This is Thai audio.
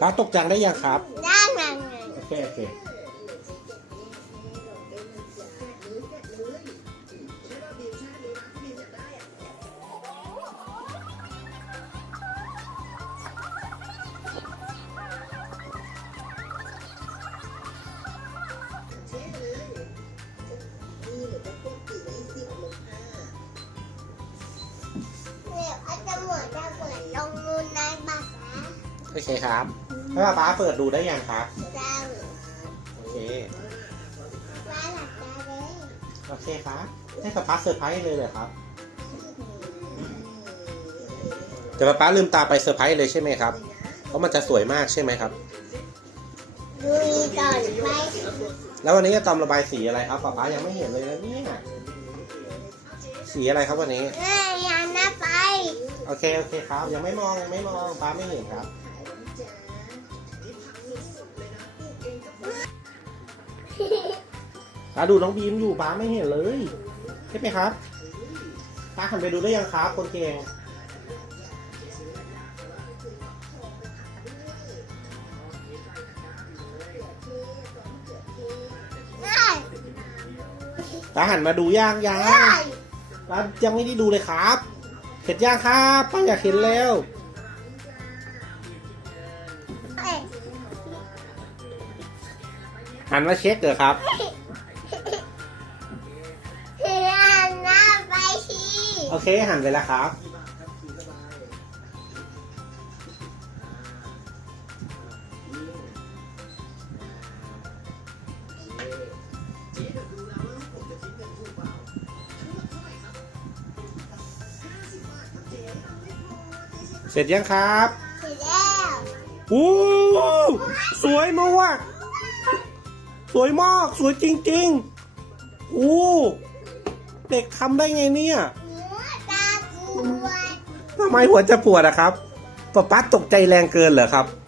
ป้าตกจังได้ยังครับ ย่างยังไงโอเคโอเคเนี่ยอาจจะเหมือนจะเหมือนตรงนู้นในภาษา โอเคครับให้ป้าป้าเปิดดูได้ยังครับจังโอเคว่าหลับตาเลยโอเคครับให้ป้าป้าเซอร์ไพรส์เลยเลยครับแต่ป้าป้าลืมตาไปเซอร์ไพรส์เลยใช่ไหมครับ เพราะมันจะสวยมากใช่ไหมครับดูนี่ก่อนไปแล้ววันนี้อะตอมระบายสีอะไรครับป้าป้ายังไม่เห็นเลยนะเนี่ยสีอะไรครับวันนี้แม่อยันนะไป โอเคโอเคครับ ยังไม่มองยังไม่มองป้าไม่เห็นครับ ป้าดูน้องบีมอยู่ป้าไม่เห็นเลยใช่ไหมครับป้าหันไปดูได้ยังครับคนเก่งได้ป้าหันมาดูย่างยังได้ป้ายังไม่ได้ดูเลยครับเห็นย่างครับป้าอยากเห็นแล้ว หันมาเช็คเถอะครับอยันนะไปทีโอเคหันไปแล้วครับ เสร็จยังครับเสร็จแล้วโอ้สวยมาก สวยมากสวยจริงๆโอ้เด็กทำได้ไงเนี่ยหัวตาปวดทำไมหัวจะปวดอะครับป๊าป๊าตกใจแรงเกินเหรอครับใ